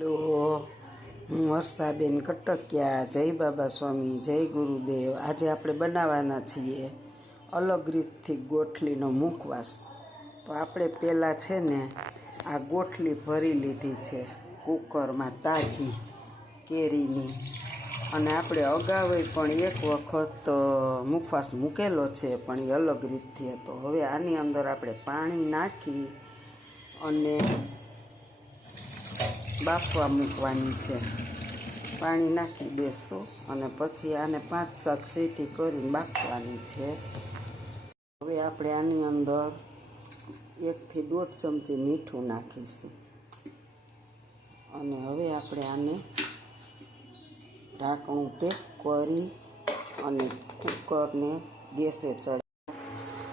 Hello, હું વર્ષાબેન કટકિયા. જય બાબા સ્વામી, જય ગુરુદેવ. આજે આપણે બનાવવાના છીએ અલગ રીતથી ગોઠલીનો મુખવાસ. તો આપણે પહેલાં છે ને આ ગોઠલી ભરી લીધી છે કુકરમાં તાજી કેરીની, અને આપણે અગાઉ પણ એક વખત મુખવાસ મૂકેલો છે, પણ એ અલગ રીતથી હતો. હવે આની અંદર આપણે પાણી નાખી અને બાફવા મૂકવાની છે. પાણી નાખી દેશું અને પછી આને 5-7 સીટી કરીને બાફવાની છે. હવે આપણે આની અંદર 1 થી 1.5 ચમચી મીઠું નાખીશું અને હવે આપણે આને ઢાંકણું પેક કરી અને કુકરને ગેસે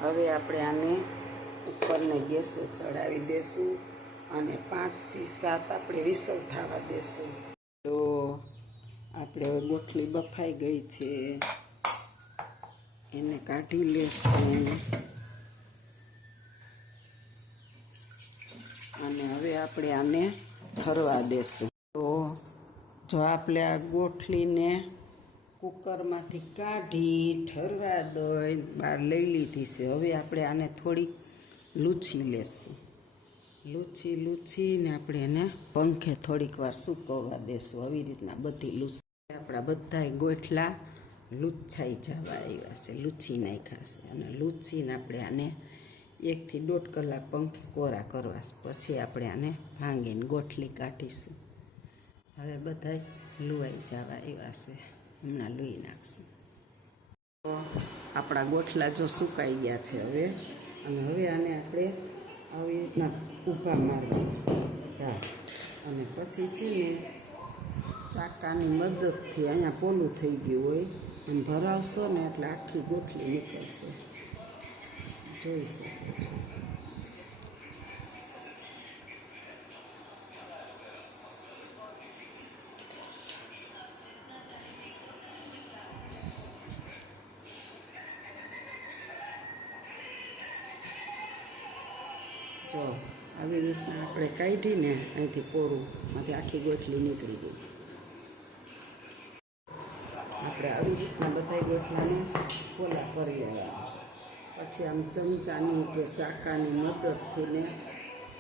હવે આપણે આને કુકરને ગેસે ચડાવી દેશું અને 5 થી 7 આપણે વિસલ થવા દેશું. તો આપણે ગોઠલી બફાઈ ગઈ છે, એને કાઢી લેશું અને હવે આપણે આને ઠરવા દેશું. તો જો આપણે આ ગોઠલીને કુકરમાંથી કાઢી ઠરવા દઈ બહાર લઈ લીધી છે. હવે આપણે આને થોડીક લૂછી લેશું. લૂછીને આપણે એને પંખે થોડીક વાર સૂકવવા દેશું. આવી રીતના બધી લૂછી આપણા બધા ગોઠલા લૂછાઈ જવા આવ્યા છે, લૂછી નાખ્યા છે. અને લૂછીને આપણે આને 1 થી 1.5 કલાક પંખે કોરા કરવા, પછી આપણે આને ભાંગીને ગોઠલી કાઢીશું. હવે બધા લુવાઈ જવા આવ્યા છે, હમણાં લૂઈ નાખશું. તો આપણા ગોઠલા જો સુકાઈ ગયા છે હવે, અને હવે આને આપણે આવી રીતના ઊભા મારવાના અને પછી છે ને ચાકાની મદદથી અહીંયા પોલું થઈ ગયું હોય એમ ભરાવશો ને એટલે આખી ગોઠલી નીકળશે. જોઈ શકો છો. જો આવી રીતના આપણે કાઢીને અહીંથી પોરું માંથી આખી ગોઠલી નીકળી ગઈ. આપણે આવી રીતના બધા ગોઠલાને પોલા કરી લેવા, પછી આમ ચમચાની કે ચાકાની મદદથી ને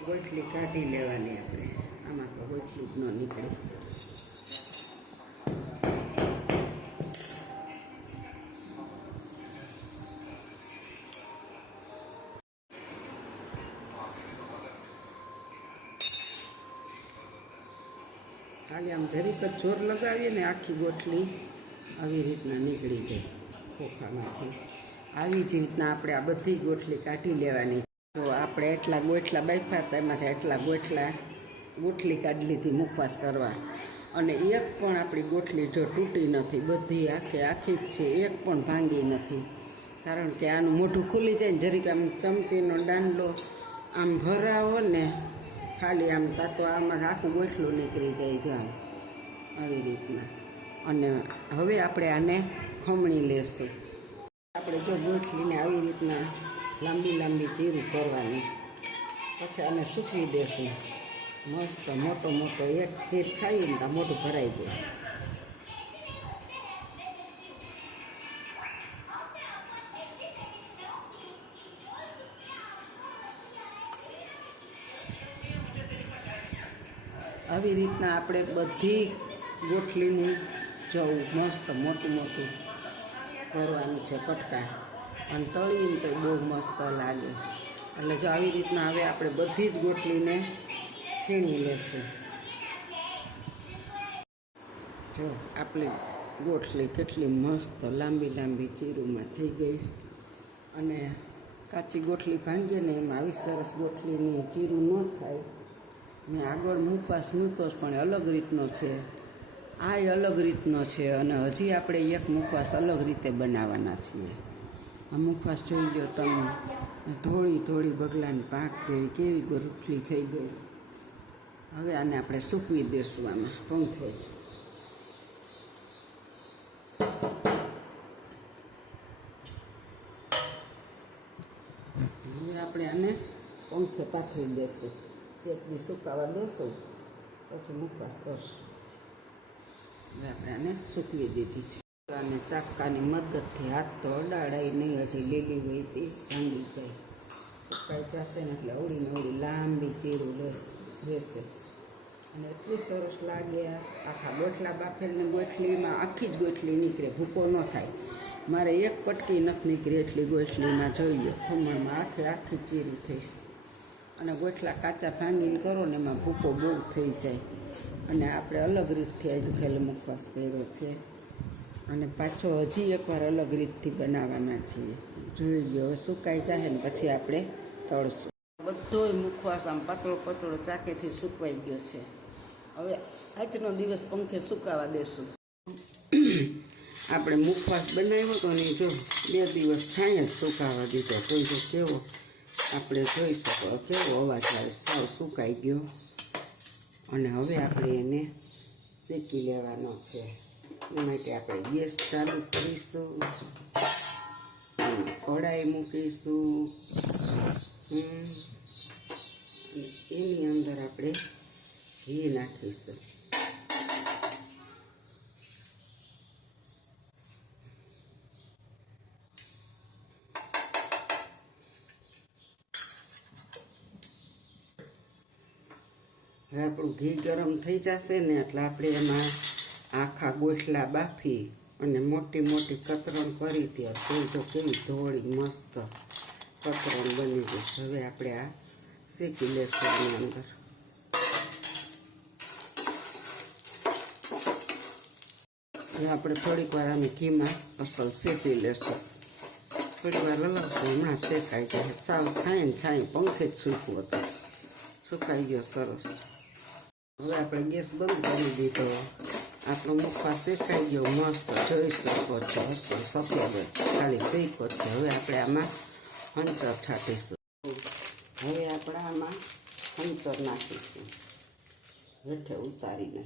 ગોઠલી કાઢી લેવાની. આપણે આમાં તો ગોઠલી જ ન નીકળે. ખાલી આમ જરીક જ જોર લગાવીએ ને આખી ગોઠલી આવી રીતના નીકળી જાય ખોખામાંથી. આવી જ રીતના આપણે આ બધી ગોઠલી કાઢી લેવાની. તો આપણે એટલા ગોઠલા બાફ્યા હતા એમાંથી એટલા ગોઠલી કાઢી લીધી મુખવાસ કરવા. અને એક પણ આપણી ગોઠલી જો તૂટી નથી, બધી આખી જ છે, એક પણ ભાંગી નથી. કારણ કે આનું મોઢું ખુલી જાય ને જરીક આમ ચમચીનો દાંડલો આમ ભરાવો ને ખાલી આમ તાતો આમાં આખું ગોઠલું નીકળી જાય. જો આમ આવી રીતના. અને હવે આપણે આને ખમણી લેશું. આપણે જો ગોઠલીને આવી રીતના લાંબી લાંબી ચીરું કરવાની, પછી આને સૂકવી દેશું. મસ્ત મોટો એક ચીર ખાઈને તો મોટું ભરાઈ જાય. આવી રીતના આપણે બધી ગોઠલીનું જવું મસ્ત મોટું કરવાનું છે કટકા, અને તળીને તો બહુ મસ્ત લાગે. એટલે જો આવી રીતના હવે આપણે બધી જ ગોઠલીને છીણી લેશું. જો આપણી ગોઠલી કેટલી મસ્ત લાંબી ચીરુમાં થઈ ગઈ. અને કાચી ગોઠલી ભાંગીએ ને એમાં આવી સરસ ગોઠલીની ચીરું ન થાય. મેં આગળ મુખવાસ મૂક્યો પણ અલગ રીતનો છે, આ અલગ રીતનો છે. અને હજી આપણે એક મુખવાસ અલગ રીતે બનાવવાના છીએ. આ મુખવાસ જોઈ લો તમે, ધોળી બગલાની પાંખ જેવી કેવી ગોઠલી થઈ ગઈ. હવે આને આપણે સૂકવી દઈશું આમાં પંખે જ. હવે આપણે આને પંખે પાથરી દઈશું, 1 દી સુકાવા દેશું. પછી મુખવાસ કરશું. હવે આપણે આને સૂકવી દીધી છે. અને ચાકાની મદદથી હાથ તો અડાડાય નહીં, હજી લીલી હોય તે ભાંગી જાય. સુકાઈ જશે ને એટલે અવળીને અવળી લાંબી ચીરું રહેશે. અને એટલી સરસ લાગે. આખા ગોટલા બાફેલની ગોટલીમાં આખી જ ગોટલી નીકળે, ભૂકો ન થાય. મારે એક કટકી નથી નીકળી એટલી ગોટલીમાં જોઈએ. ખમણમાં આખી ચીરી થઈશ. અને ગોટલા કાચા ભાંગીને કરો ને એમાં ભૂકો બહુ થઈ જાય. અને આપણે અલગ રીતથી આજે ખેલ મુખવાસ કર્યો છે. અને પાછો હજી એકવાર અલગ રીતથી બનાવવાના છીએ. જોઈ લો, હવે સુકાઈ જાય ને પછી આપણે તળશું. બધોય મુખવાસ આમ પાતળો પાતળો ચાકેથી સૂકવાઈ ગયો છે. હવે આજનો દિવસ પંખે સુકાવા દેશું. આપણે મુખવાસ બનાવ્યો તો ને જો 2 દિવસ છાંય જ સુકાવા દીધો. કોઈ જો કેવો આપણે જોઈ શકો કેવો અવાજ આવે, સાવ સુકાઈ ગયો. અને હવે આપણે એને શેકી લેવાનો છે. એ માટે આપણે ગેસ ચાલુ કરીશું, કઢાઈ મૂકીશું. એની અંદર આપણે ઘી નાખીશું. હવે આપણું ઘી ગરમ થઈ જશે ને એટલે આપણે એમાં આખા ગોટલા બાફી અને મોટી મોટી કતરણ કરી ત્યાં કોઈ તો કેવી ધોળી મસ્ત કતરણ બની ગઈ. હવે આપણે આ શેકી લેશું એની અંદર. હવે આપણે થોડીક વાર આને ઘીમાં અસલ શેકી લેશું. થોડી વાર હલાવશું, હમણાં શેકાઈ જાય. સાવ છાંય ને છાંય પંખે જ સૂકવું હતું, સુકાઈ ગયો સરસ. હવે આપણે ગેસ બંધ કરી દીધો. આપણો મુખવાસ શેકાઈ ગયો મસ્ત, જોઈ શકો છો. અસલ સફેદ ખાલી શેકો છે. હવે આપણે આમાં હંચર છાંટીશું. હવે આપણે આમાં હંચર નાખીશું હેઠે ઉતારીને.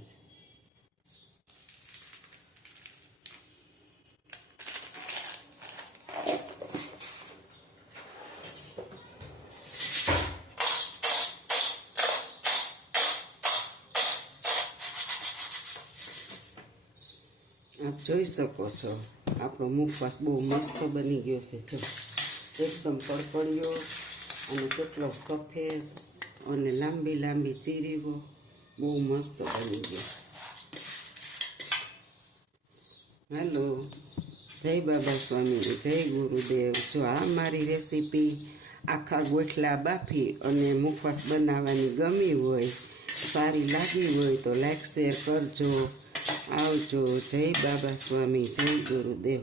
આપ જોઈ શકો છો આપણો મુખવાસ બહુ મસ્ત બની ગયો છે. જો એકદમ કડકડિયો અને કેટલો સફેદ અને લાંબી લાંબી ચીરીઓ, બહુ મસ્ત બની ગયો. હેલો, જય બાબા સ્વામી, જય ગુરુદેવ. જો આ મારી રેસીપી આખા ગોટલા બાફી અને મુખવાસ બનાવવાની ગમી હોય, સારી લાગી હોય તો લાઈક શેર કરજો. આવજો. જય બાબા સ્વામી, જય ગુરુદેવ.